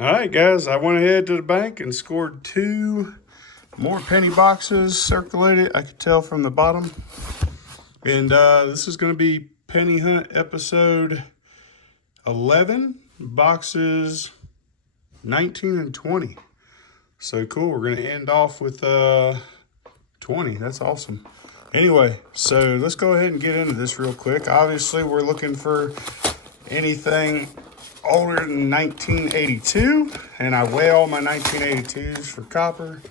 All right, guys, I went ahead to the bank and scored 2 more penny boxes circulated. I could tell from the bottom. And this is going to be Penny Hunt episode 11, boxes 19 and 20. So cool. We're going to end off with 20. That's awesome. Anyway, so let's go ahead and get into this real quick. Obviously, we're looking for anything older than 1982, and I weigh all my 1982s for copper.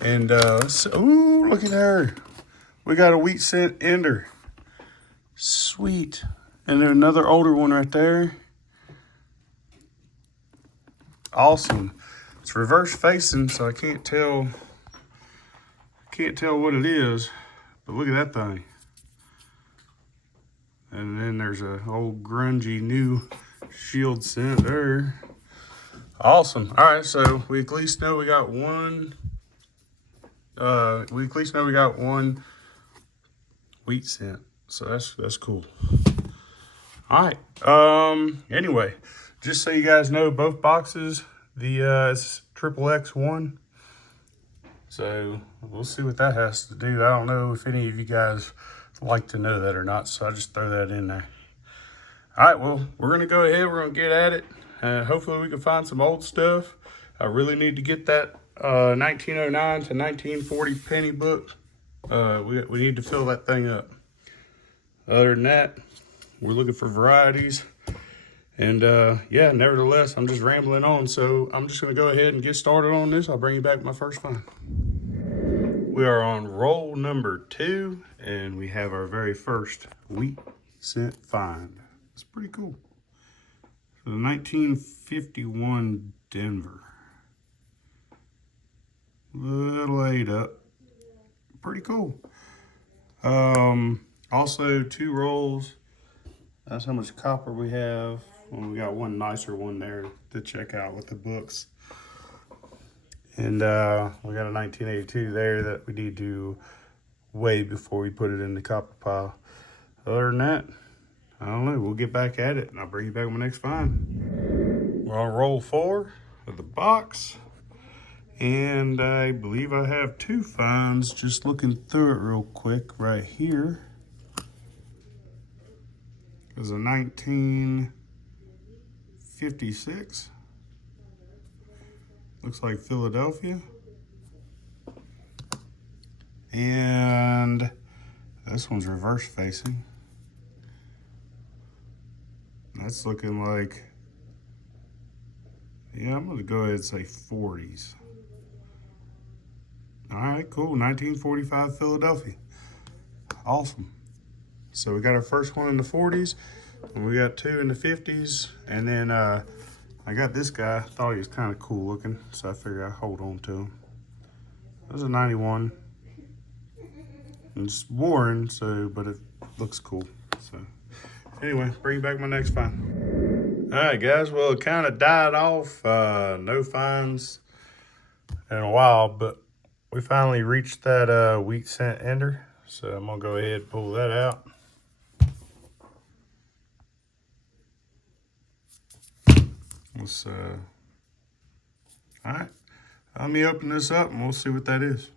And ooh, look at her. We got a wheat cent ender. Sweet. And then another older one right there. Awesome. It's reverse facing, so I can't tell what it is, but look at that thing. And then there's a old grungy new shield cent there. Awesome. All right, so we at least know we got one. We at least know we got one wheat cent. So that's cool. All right. Anyway, just so you guys know, both boxes, it's XXX1. So we'll see what that has to do. I don't know if any of you guys like to know that or not, so I just throw that in there. All right, well, we're going to go ahead. We're going to get at it. Hopefully we can find some old stuff. I really need to get that 1909 to 1940 penny book. We need to fill that thing up. Other than that, we're looking for varieties. And yeah, nevertheless, I'm just rambling on. So I'm just going to go ahead and get started on this. I'll bring you back with my first find. We are on roll number 2, and we have our very first wheat cent find. It's pretty cool. So the 1951 Denver. Little 8 up. Pretty cool. Also 2 rolls. That's how much copper we have. Well, we got one nicer one there to check out with the books. And we got a 1982 there that we need to weigh before we put it in the copper pile. Other than that, I don't know. We'll get back at it, and I'll bring you back with my next find. We're on roll 4 of the box. And I believe I have 2 finds. Just looking through it real quick right here. There's a 1956. Looks like Philadelphia. And this one's reverse facing. That's looking like, yeah, I'm gonna go ahead and say 40s. All right, cool, 1945 Philadelphia. Awesome. So we got our first one in the 40s, and we got 2 in the 50s, and then I got this guy. I thought he was kind of cool looking, so I figured I'd hold on to him. There's a 91. It's worn, but it looks cool. So anyway, bring back my next find. All right, guys. Well, it kind of died off. No finds in a while, but we finally reached that wheat cent ender. So I'm gonna go ahead and pull that out. Let's all right, let me open this up and we'll see what that is.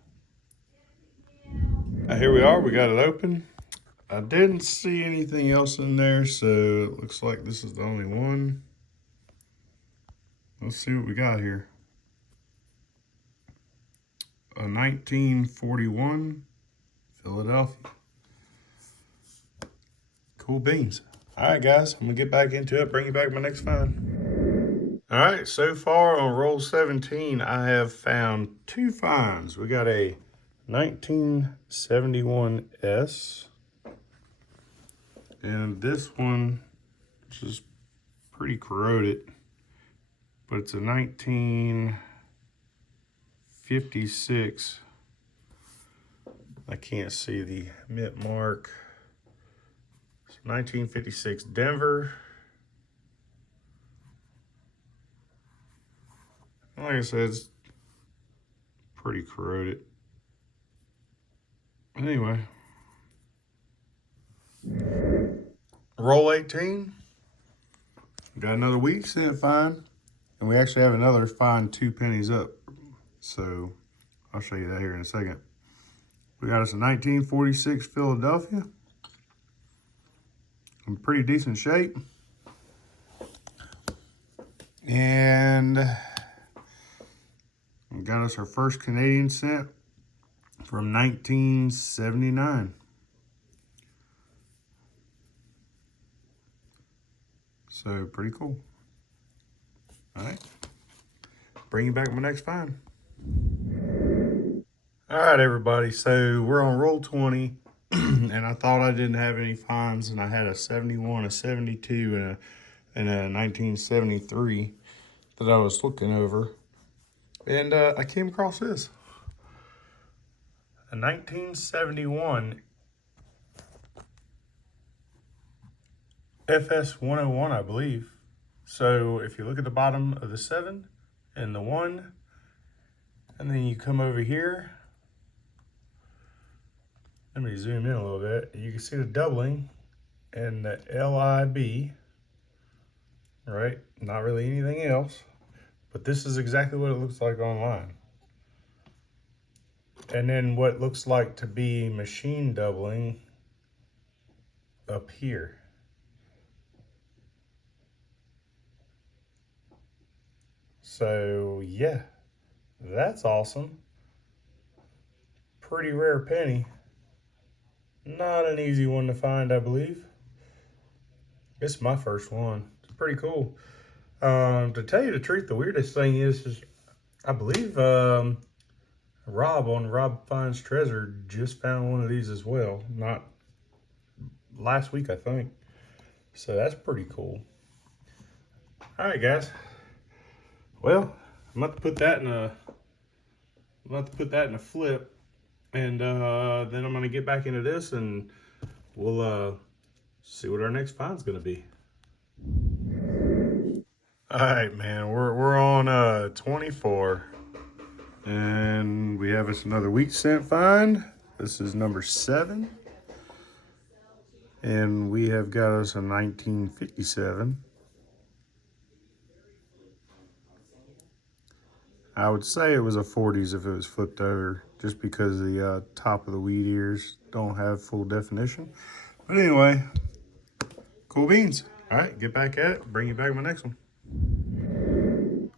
Here we are, we got it open. I didn't see anything else in there, so it looks like this is the only one. Let's see what we got here. A 1941 Philadelphia. Cool beans. All right, guys, I'm gonna get back into it, bring you back my next find. All right, so far on roll 17, I have found 2 finds. We got a 1971 S, and this one, which is pretty corroded, but it's a 1956. I can't see the mint mark. It's 1956 Denver. Like I said, it's pretty corroded. Anyway. Roll 18. Got another wheat cent find. And we actually have another find 2 pennies up. So I'll show you that here in a second. We got us a 1946 Philadelphia. In pretty decent shape. And we got us our first Canadian cent from 1979. So pretty cool. All right, bring you back my next find. All right, everybody, so we're on roll 20, and I thought I didn't have any finds, and I had a 71, a 72, and a 1973 that I was looking over, and I came across this. A 1971 FS 101, I believe. So if you look at the bottom of the 7 and the 1, and then you come over here, let me zoom in a little bit. You can see the doubling and the LIB, right? Not really anything else, but this is exactly what it looks like online. And then what looks like to be machine doubling up here. So yeah, that's awesome. Pretty rare penny. Not an easy one to find, I believe. It's my first one. It's pretty cool. To tell you the truth, the weirdest thing is I believe Rob on Rob Finds Treasure just found one of these as well. Not last week, I think. So that's pretty cool. All right, guys. Well, I'm about to put that in a flip, and then I'm gonna get back into this, and we'll see what our next find's gonna be. All right, man. We're on 24, and we have us another wheat cent find. This is number 7, and we have got us a 1957. I would say it was a 40s if it was flipped over, just because the top of the wheat ears don't have full definition. But anyway, cool beans. All right, get back at it. Bring you back my next one.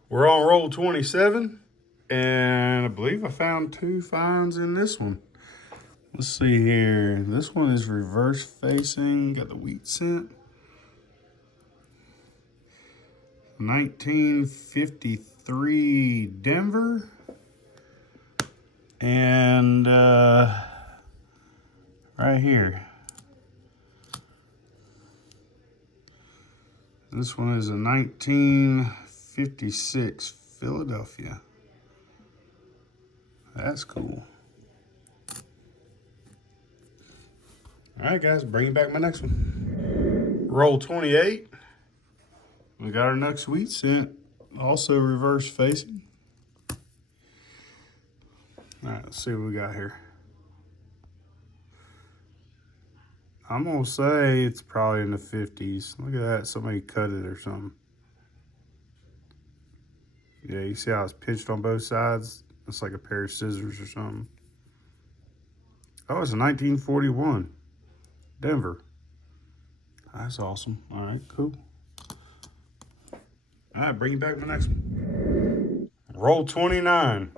We're on roll 27, and I believe I found 2 finds in this one. Let's see here. This one is reverse facing. Got the wheat cent. 1953 Denver. And right here. This one is a 1956 Philadelphia. That's cool. All right, guys, bring back my next one. Roll 28. We got our next wheat cent, also reverse facing. All right, let's see what we got here. I'm gonna say it's probably in the 50s. Look at that, somebody cut it or something. Yeah, you see how it's pinched on both sides? It's like a pair of scissors or something. Oh, it's a 1941, Denver. That's awesome. All right, cool. All right, bring you back to my next one. Roll 29.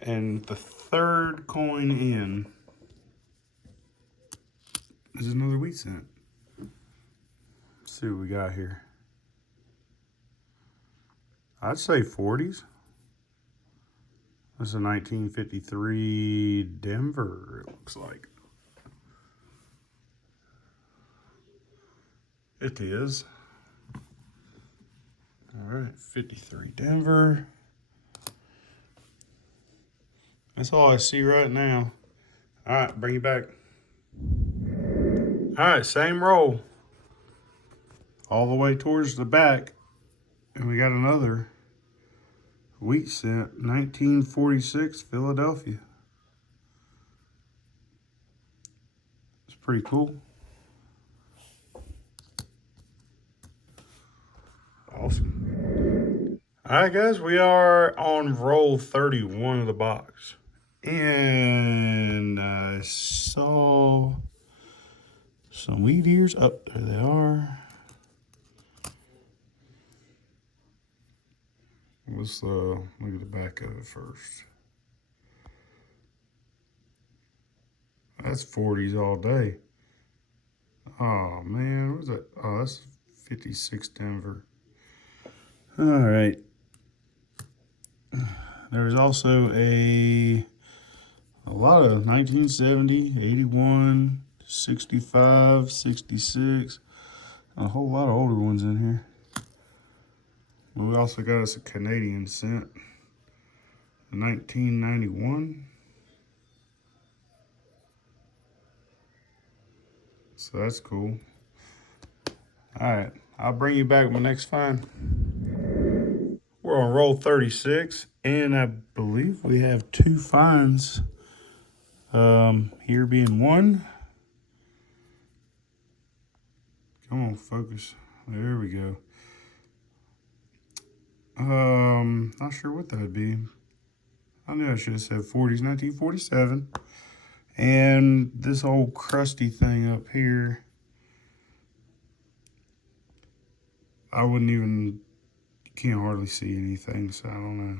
And the third coin in is another wheat cent. Let's see what we got here. I'd say 40s. This is a 1953 Denver, it looks like. It is. All right, 53 Denver. That's all I see right now. All right, bring you back. All right, same roll. All the way towards the back. And we got another wheat cent, 1946 Philadelphia. It's pretty cool. Awesome. All right, guys, we are on roll 31 of the box. And I saw some wheat ears. Up there they are. Let's look at the back of it first. That's 40s all day. Oh, man, what was that? Oh, that's 56 Denver. All right. There's also a lot of 1970, 81, 65, 66. A whole lot of older ones in here. We also got us a Canadian cent, 1991. So that's cool. All right, I'll bring you back with my next find. We're on roll 36, and I believe we have 2 finds. Here being one. Come on, focus. There we go. Not sure what that would be. I knew I should have said 40s, 1947. And this old crusty thing up here, I wouldn't even, can't hardly see anything, so I don't know.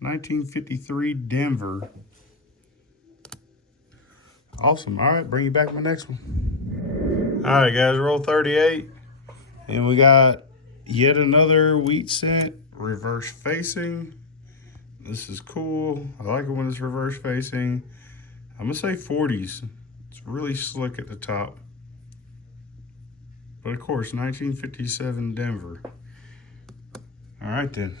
1953 Denver. Awesome. All right, bring you back my next one. All right, guys, roll 38. And we got yet another wheat cent, reverse facing. This is cool. I like it when it's reverse facing. I'm gonna say 40s. It's really slick at the top. But of course, 1957 Denver. All right then.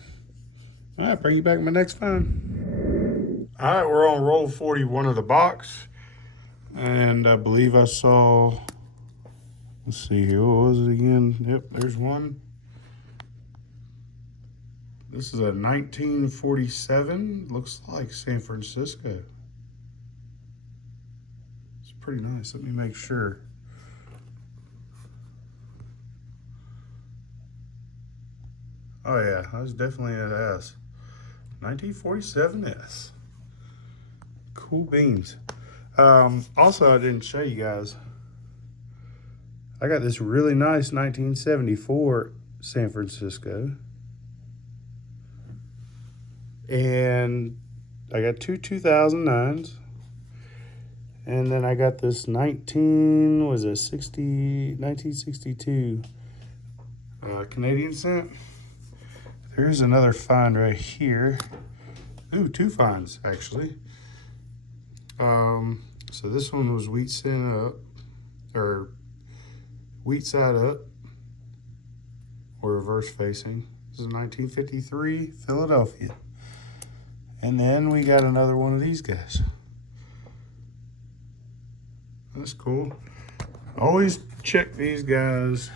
All right, bring you back my next find. All right, we're on roll 41 of the box. And I believe I saw, let's see here, what was it again? Yep, there's one. This is a 1947, looks like San Francisco. It's pretty nice, let me make sure. Oh yeah, that was definitely an S. 1947 S. Cool beans. Also, I didn't show you guys. I got this really nice 1974 San Francisco. And I got 2 2009s. And then I got this 1962 Canadian cent. There's another find right here. Ooh, 2 finds actually. So this one was wheat cent up, or wheat side up, or reverse facing. This is 1953 Philadelphia. And then we got another one of these guys. That's cool. Always check these guys.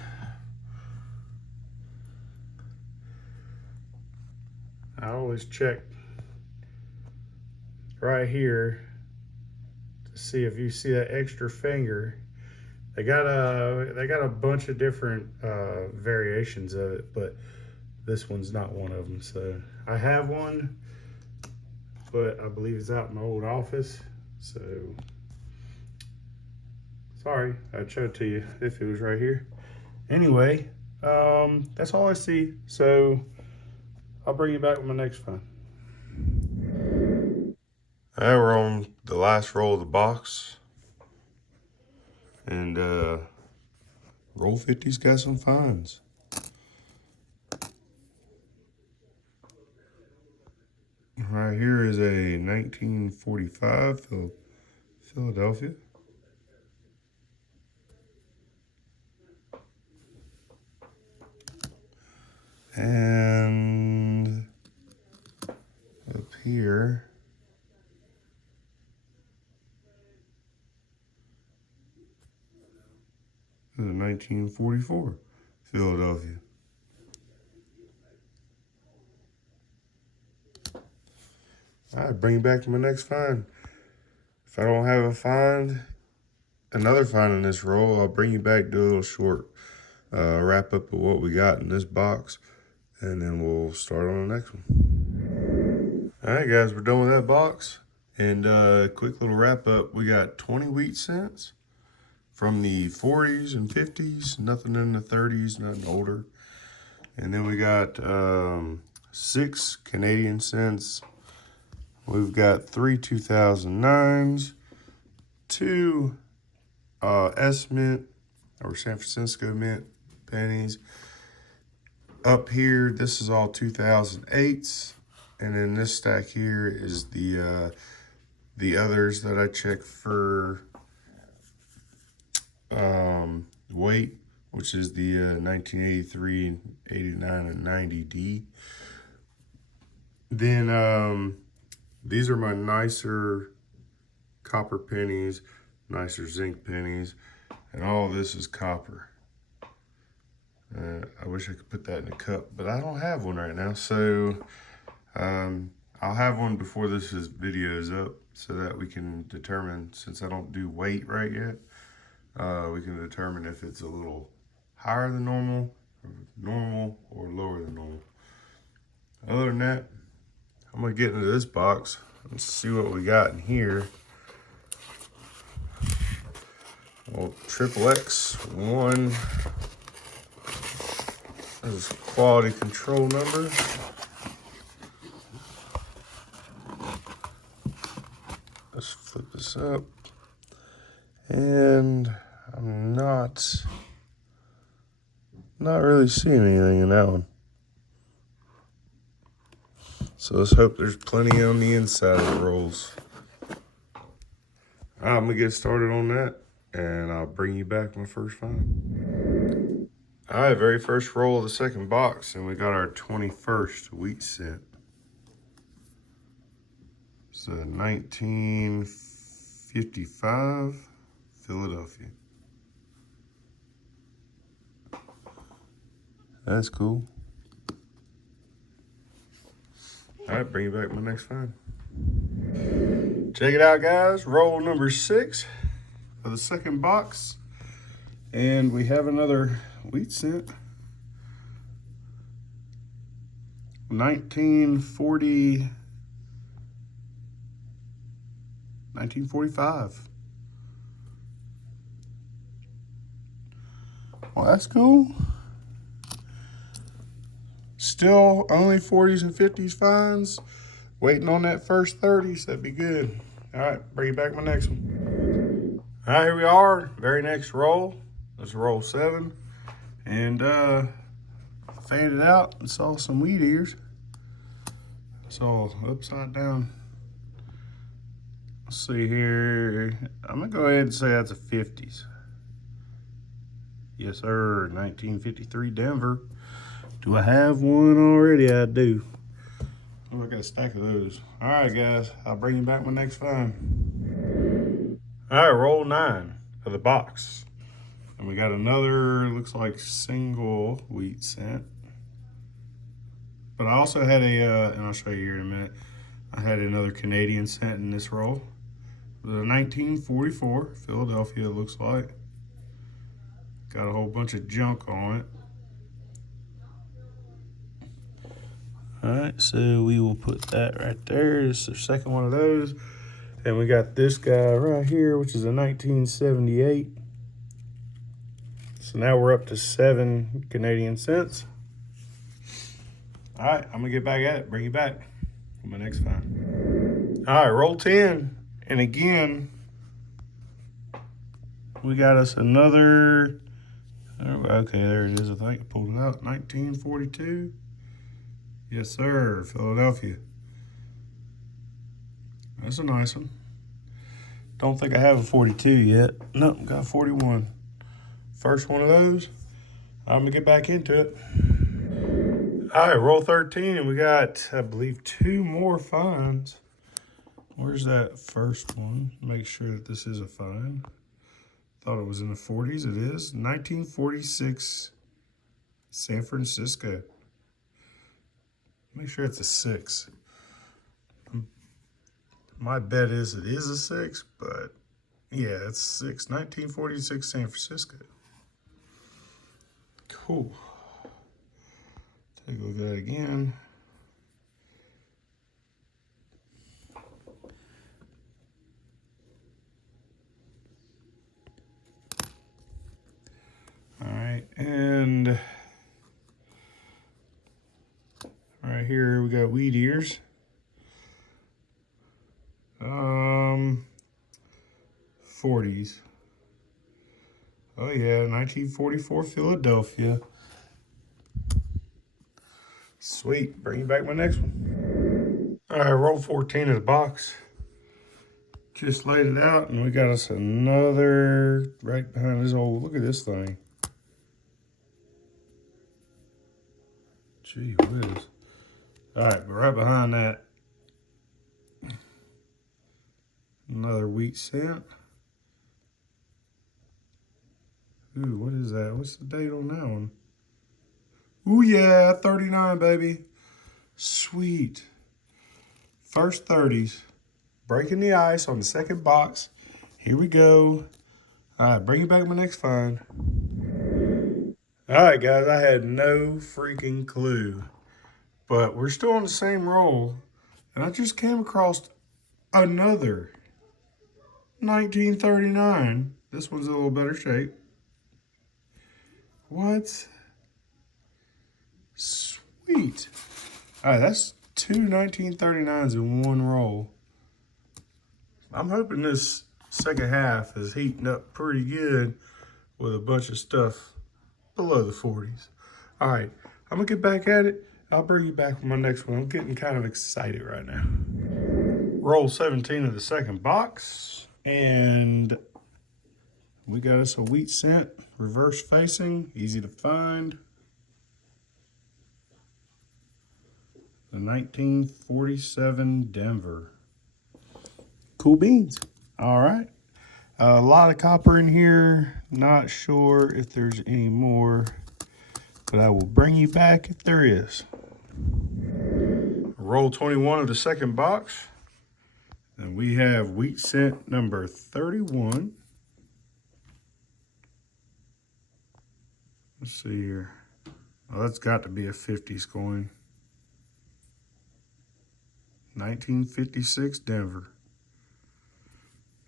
I always check right here to see if you see that extra finger. They got a bunch of different variations of it, but this one's not one of them. So I have one, but I believe it's out in my old office. So sorry, I'd show it to you if it was right here. Anyway, that's all I see. So I'll bring you back with my next one. All right, we're on the last roll of the box. And roll 50's got some finds. Right here is a 1945 Philadelphia. And up here, is a 1944 Philadelphia. All right, bring it back to my next find. If I don't have a find, another find in this roll, I'll bring you back, do a little short wrap up of what we got in this box. and then we'll start on the next one. All right, guys, we're done with that box. And quick little wrap up. We got 20 wheat cents from the 40s and 50s, nothing in the 30s, nothing older. And then we got 6 Canadian cents. We've got 3 2009s, 2 S Mint or San Francisco Mint pennies. Up here, this is all 2008s. And then this stack here is the others that I checked for weight, which is the 1983, 89, and 90D. Then these are my nicer copper pennies, nicer zinc pennies, and all this is copper. I wish I could put that in a cup, but I don't have one right now, so I'll have one before this video is up so that we can determine, since I don't do weight right yet, we can determine if it's a little higher than normal, or lower than normal. Other than that, I'm gonna get into this box and see what we got in here. Well, XXX1. This is quality control number. Let's flip this up. And I'm not really seeing anything in that one. So let's hope there's plenty on the inside of the rolls. All right, I'm gonna get started on that, and I'll bring you back my first find. All right, very first roll of the second box, and we got our 21st wheat cent. It's a 1955 Philadelphia. That's cool. All right, bring you back my next find. Check it out, guys. Roll number 6 of the second box. And we have another wheat cent. 1945. Well, that's cool. Still only 40s and 50s finds. Waiting on that first 30s. That'd be good. All right, bring you back my next one. All right, here we are. Very next roll. Let's roll 7. And faded out and saw some wheat ears. So upside down. Let's see here. I'm gonna go ahead and say that's a 50s. Yes, sir. 1953 Denver. Do I have one already? I do. Oh, I got a stack of those. All right, guys. I'll bring you back my next find. All right, roll 9 of the box. And we got another, looks like single wheat cent. But I also had and I'll show you here in a minute, I had another Canadian cent in this roll. The 1944 Philadelphia, it looks like. Got a whole bunch of junk on it. All right, so we will put that right there. This is the second one of those. And we got this guy right here, which is a 1978. So now we're up to 7 Canadian cents. All right, I'm gonna get back at it, bring you back for my next find. All right, roll 10. And again, we got us another, okay, there it is. I think I pulled it out, 1942. Yes, sir, Philadelphia. That's a nice one. Don't think I have a 42 yet. Nope, got a 41. First one of those. I'm gonna get back into it. All right, roll 13, and we got, I believe, 2 more finds. Where's that first one? Make sure that this is a find. Thought it was in the 40s. It is. 1946 San Francisco. Make sure it's a 6. My bet is it is a 6, but yeah, it's 6. 1946 San Francisco. Cool. Take a look at that again. All right, and right here we got wheat ears. 40s. Oh yeah, 1944 Philadelphia. Sweet, bring you back my next one. All right, roll 14 of the box. Just laid it out, and we got us another right behind this old, look at this thing. Gee whiz. All right, but right behind that, another wheat cent. Ooh, what is that? What's the date on that one? Ooh, yeah, 39, baby. Sweet. First 30s. Breaking the ice on the second box. Here we go. All right, bring it back my next find. All right, guys, I had no freaking clue. But we're still on the same roll. And I just came across another 1939. This one's in a little better shape. What? Sweet. All right, that's two 1939s in one roll. I'm hoping this second half is heating up pretty good with a bunch of stuff below the 40s. All right, I'm gonna get back at it. I'll bring you back with my next one. I'm getting kind of excited right now. Roll 17 of the second box, and we got us a wheat cent, reverse facing, easy to find. The 1947 Denver. Cool beans. All right. A lot of copper in here. Not sure if there's any more, but I will bring you back if there is. Roll 21 of the second box. And we have wheat cent number 31. Let's see here. Well, that's got to be a 50s coin. 1956 Denver.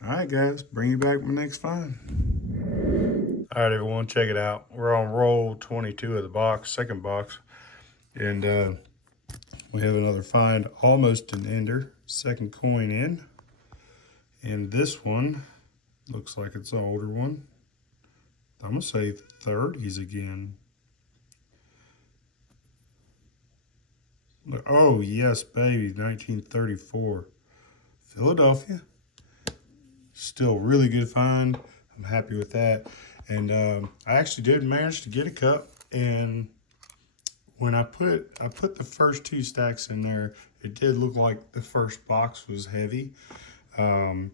All right, guys, bring you back my next find. All right, everyone, check it out. We're on roll 22 of the box, second box. And we have another find, almost an ender, second coin in. And this one looks like it's an older one. I'm gonna say 30s again. Oh, yes, baby, 1934. Philadelphia. Still really good find. I'm happy with that. And I actually did manage to get a cup. And when I put the first two stacks in there, it did look like the first box was heavy. And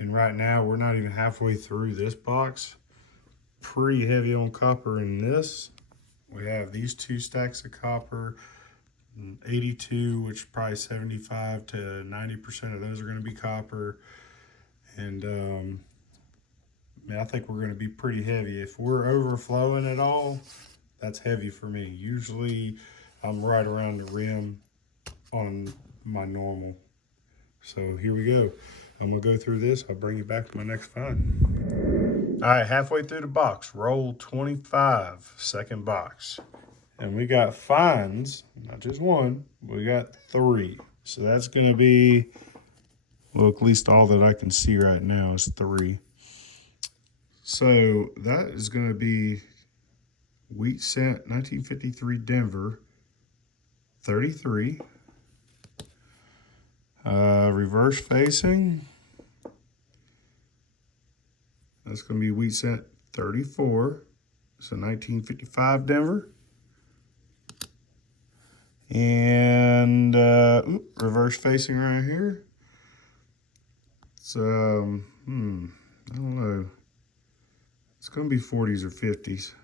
right now, we're not even halfway through this box. Pretty heavy on copper in this. We have these two stacks of copper, 82, which probably 75 to 90% of those are going to be copper. And I think we're going to be pretty heavy. If we're overflowing at all, that's heavy for me. Usually I'm right around the rim on my normal. So here we go. I'm going to go through this. I'll bring you back to my next find. All right, halfway through the box, roll 25, second box. And we got finds, not just one, we got 3. So that's going to be, well, at least all that I can see right now is 3. So that is going to be wheat cent 1953 Denver, 33. Reverse facing, that's going to be wheat cent 34. So 1955 Denver. And reverse facing right here. So I don't know. It's gonna be 40s or 50s.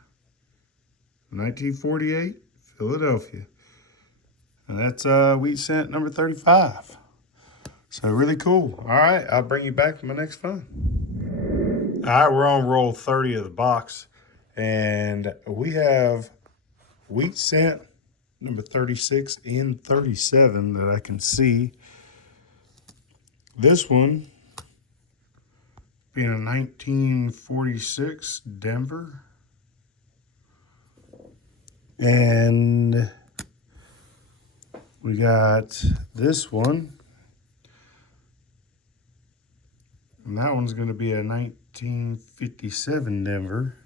1948 Philadelphia. And that's wheat cent number 35. So really cool. All right, I'll bring you back for my next find. All right, we're on roll 30 of the box, and we have wheat cent number 36 and 37 that I can see. This one being a 1946 Denver. And we got this one. And that one's going to be a 1957 Denver.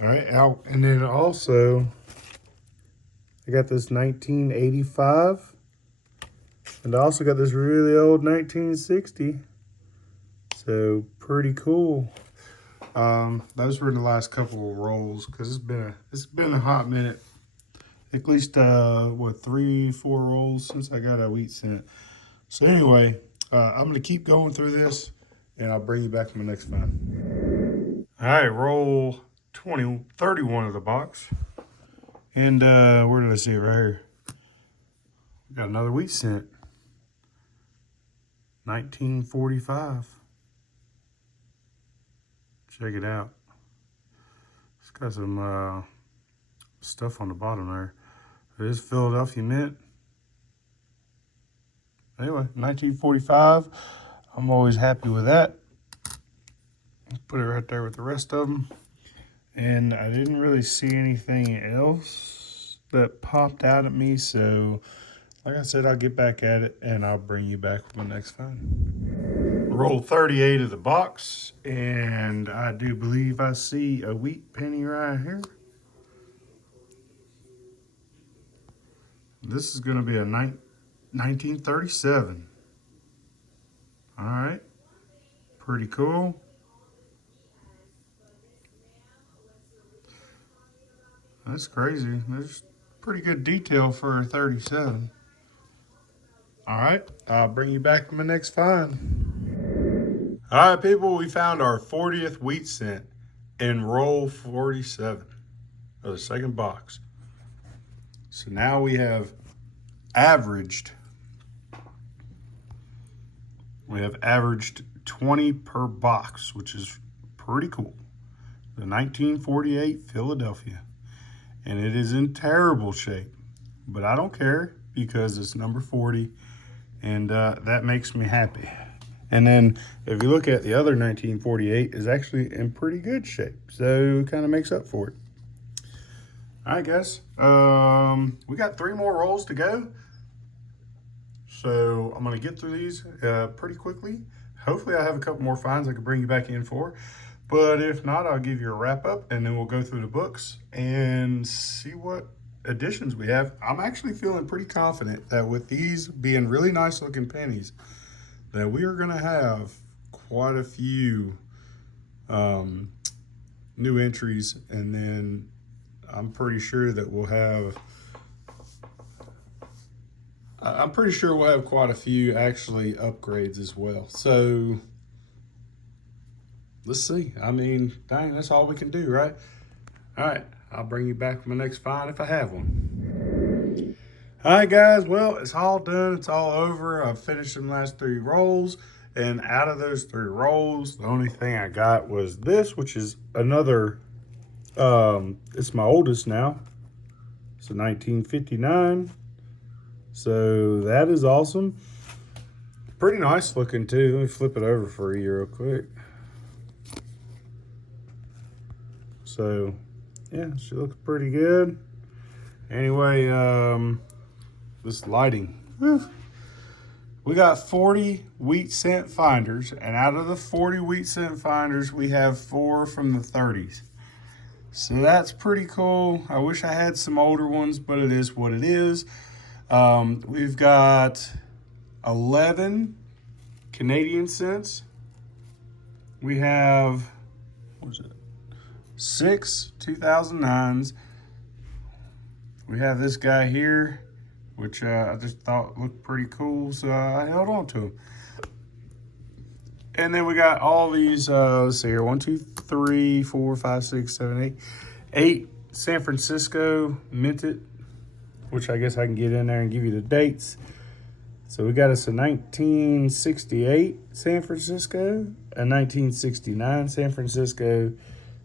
All right, out. And then also, I got this 1985. And I also got this really old 1960. So, pretty cool. Those were the last couple of rolls because it's been a hot minute. At least, 3-4 rolls since I got a wheat cent. So anyway, I'm going to keep going through this, and I'll bring you back to my next find. All right, roll 31 of the box. And where did I see it? Right here. We got another wheat cent. 1945. Check it out. It's got some stuff on the bottom there. It is Philadelphia Mint. Anyway, 1945. I'm always happy with that. Put it right there with the rest of them. And I didn't really see anything else that popped out at me. So, like I said, I'll get back at it and I'll bring you back with my next find. Roll 38 of the box. And I do believe I see a wheat penny right here. This is going to be a 1937. All right. Pretty cool. That's crazy. There's pretty good detail for a 37. All right. I'll bring you back to my next find. All right, people. We found our 40th wheat cent in roll 47 of the second box. So now we have averaged 20 per box, which is pretty cool. The 1948 Philadelphia. And it is in terrible shape, but I don't care because it's number 40, and that makes me happy. And then if you look at the other 1948, is actually in pretty good shape, so it kind of makes up for it. All right, guys, we got 3 more rolls to go, so I'm gonna get through these pretty quickly. Hopefully I have a couple more finds I can bring you back in for. But if not, I'll give you a wrap up and then we'll go through the books and see what additions we have. I'm actually feeling pretty confident that with these being really nice looking pennies, that we are going to have quite a few new entries. And then I'm pretty sure that we'll have quite a few actually upgrades as well. So let's see. I mean, dang, that's all we can do, right? All right, I'll bring you back for my next find if I have one. All right, guys, well, it's all done. It's all over. I've finished them last 3 rolls, and out of those 3 rolls, the only thing I got was this, which is another, it's my oldest now. It's a 1959, so that is awesome. Pretty nice looking, too. Let me flip it over for you real quick. So, yeah, she looks pretty good. Anyway, this lighting. We got 40 wheat cent finders, and out of the 40 wheat cent finders, we have 4 from the 30s. So that's pretty cool. I wish I had some older ones, but it is what it is. We've got 11 Canadian cents. We have, what was it? 6 2009s. We have this guy here, which I just thought looked pretty cool, so I held on to him. And then we got all these, let's see here, 1, 2, 3, 4, 5, 6, 7, 8. 8 San Francisco minted, which I guess I can get in there and give you the dates. So we got us a 1968 San Francisco, a 1969 San Francisco,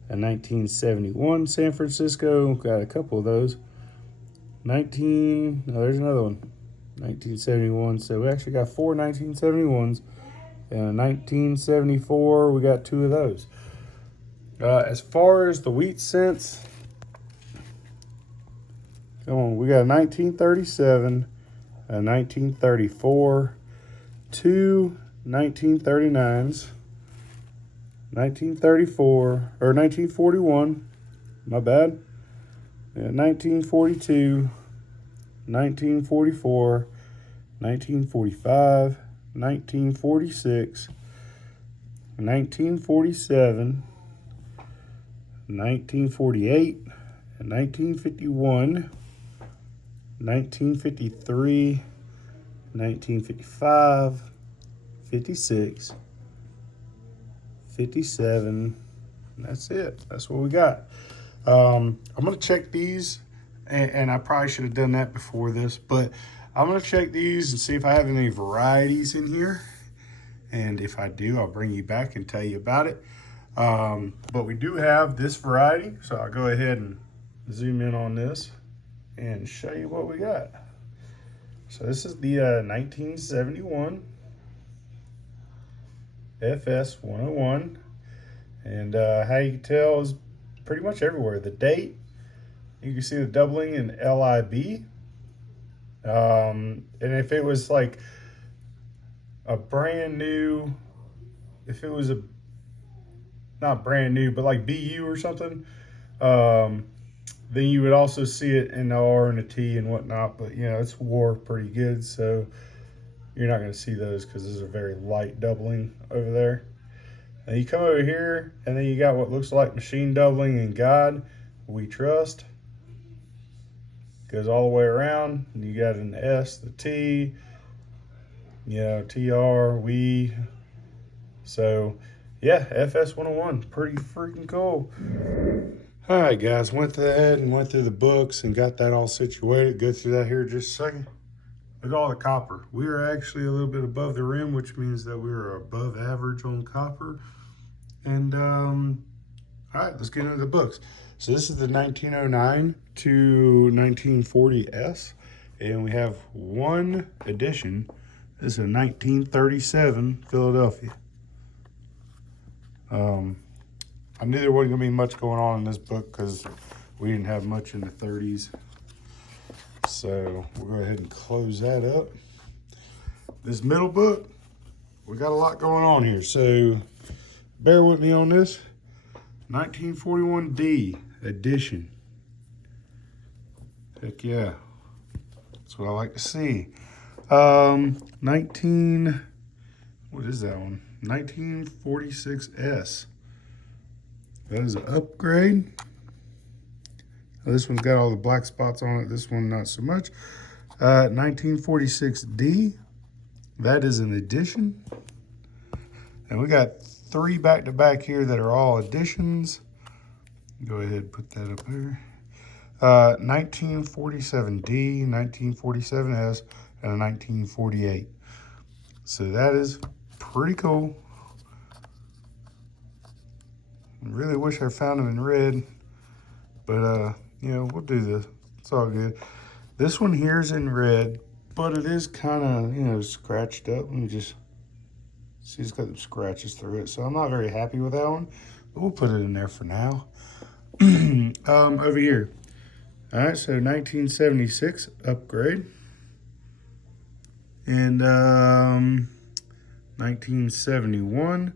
A 1971 San Francisco, got a couple of those. There's another one. 1971, so we actually got 4 1971s. And a 1974, we got 2 of those. As far as the wheat cents, come on, we got a 1937, a 1934, 2 1939s, 1934, or 1941, my bad, 1942, 1944, 1945, 1946, 1947, 1948, 1951, 1953, 1955, 56, 57, and that's it. That's what we got. I'm going to check these, and I probably should have done that before this, but I'm going to check these and see if I have any varieties in here. And if I do, I'll bring you back and tell you about it. But we do have this variety, so I'll go ahead and zoom in on this and show you what we got. So this is the 1971 FS 101, and how you can tell is pretty much everywhere. The date, you can see the doubling in LIB. And if it was like a brand new, if it was not brand new, but like BU or something, then you would also see it in the R and the T and whatnot. But you know, it's wore pretty good, so you're not going to see those because this is a very light doubling over there. And you come over here, and then you got what looks like machine doubling in God We Trust. Goes all the way around. And you got an S, the T, you know, TR, we. So, yeah, FS 101, pretty freaking cool. All right, guys, went ahead and went through the books and got that all situated. Go through that here just a second. Look at all the copper. We are actually a little bit above the rim, which means that we are above average on copper. And, all right, let's get into the books. So this is the 1909 to 1940S, and we have one edition. This is a 1937 Philadelphia. I knew there wasn't going to be much going on in this book because we didn't have much in the 30s. So we'll go ahead and close that up. This middle book, we got a lot going on here, so bear with me on this. 1941D edition. Heck yeah. That's what I like to see. What is that one? 1946S. That is an upgrade. This one's got all the black spots on it. This one, not so much. 1946D. That is an addition. And we got 3 back-to-back here that are all additions. Go ahead and put that up there. 1947D, 1947S, and a 1948. So that is pretty cool. I really wish I found them in red, but you know, we'll do this. It's all good. This one here is in red, but it is kind of, you know, scratched up. Let me just see, it's got some scratches through it, so I'm not very happy with that one, but we'll put it in there for now. Over here. All right, so 1976 upgrade. And 1971,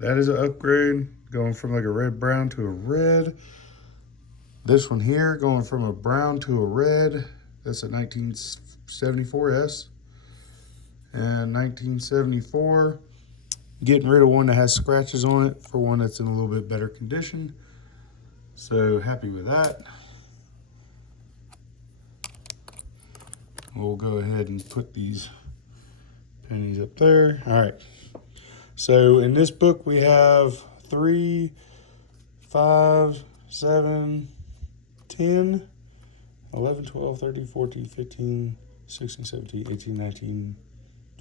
that is an upgrade, going from like a red-brown to a red. This one here, going from a brown to a red. That's a 1974S. And 1974, getting rid of one that has scratches on it for one that's in a little bit better condition. So happy with that. We'll go ahead and put these pennies up there. All right. So in this book, we have 3, 5, 7, 10, 11, 12, 13, 14, 15, 16, 17, 18, 19,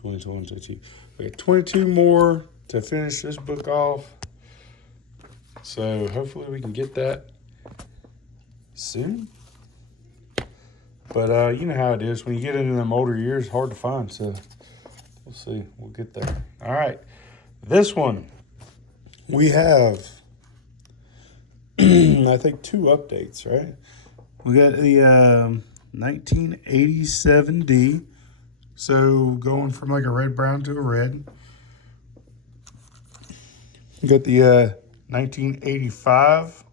20, 21, 22. We got 22 more to finish this book off. So hopefully we can get that soon. But you know how it is. When you get into them older years, hard to find. So we'll see. We'll get there. All right. This one, we have, I think, 2 updates, right? We got the 1987D. So going from like a red brown to a red. We got the 1985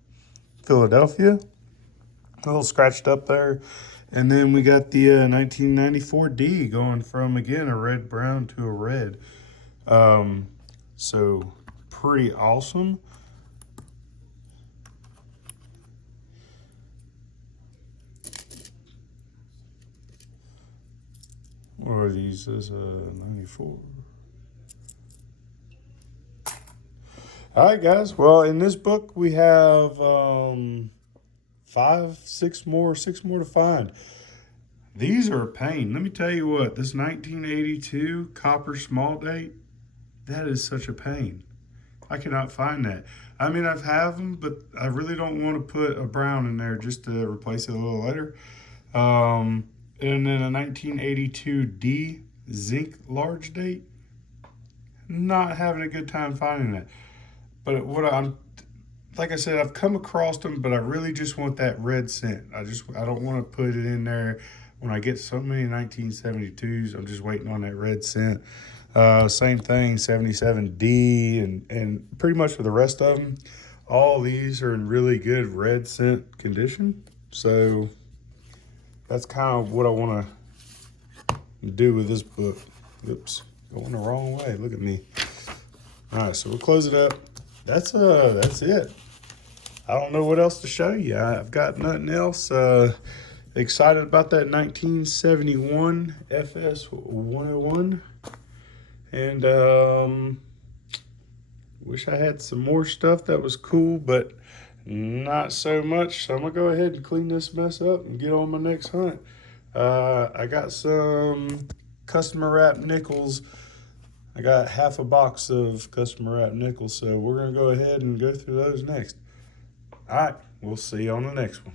Philadelphia. A little scratched up there. And then we got the 1994D going from, again, a red brown to a red. So pretty awesome. What are these? This is 94. All right, guys. Well, in this book, we have 6 more to find. These are a pain. Let me tell you what, this 1982 copper small date, that is such a pain. I cannot find that. I mean, I've have them, but I really don't want to put a brown in there just to replace it a little later. And then a 1982D zinc large date. Not having a good time finding that. But like I said, I've come across them, but I really just want that red scent. I don't want to put it in there when I get so many 1972s. I'm just waiting on that red scent. Same thing, 77D, and pretty much for the rest of them, all these are in really good red scent condition. So that's kind of what I want to do with this book. Oops, going the wrong way. Look at me. All right, so we'll close it up. That's it. I don't know what else to show you. I've got nothing else. Excited about that 1971 FS 101. And wish I had some more stuff that was cool, but not so much. So I'm going to go ahead and clean this mess up and get on my next hunt. I got some customer wrap nickels. I got half a box of customer wrap nickels, so we're going to go ahead and go through those next. All right, we'll see you on the next one.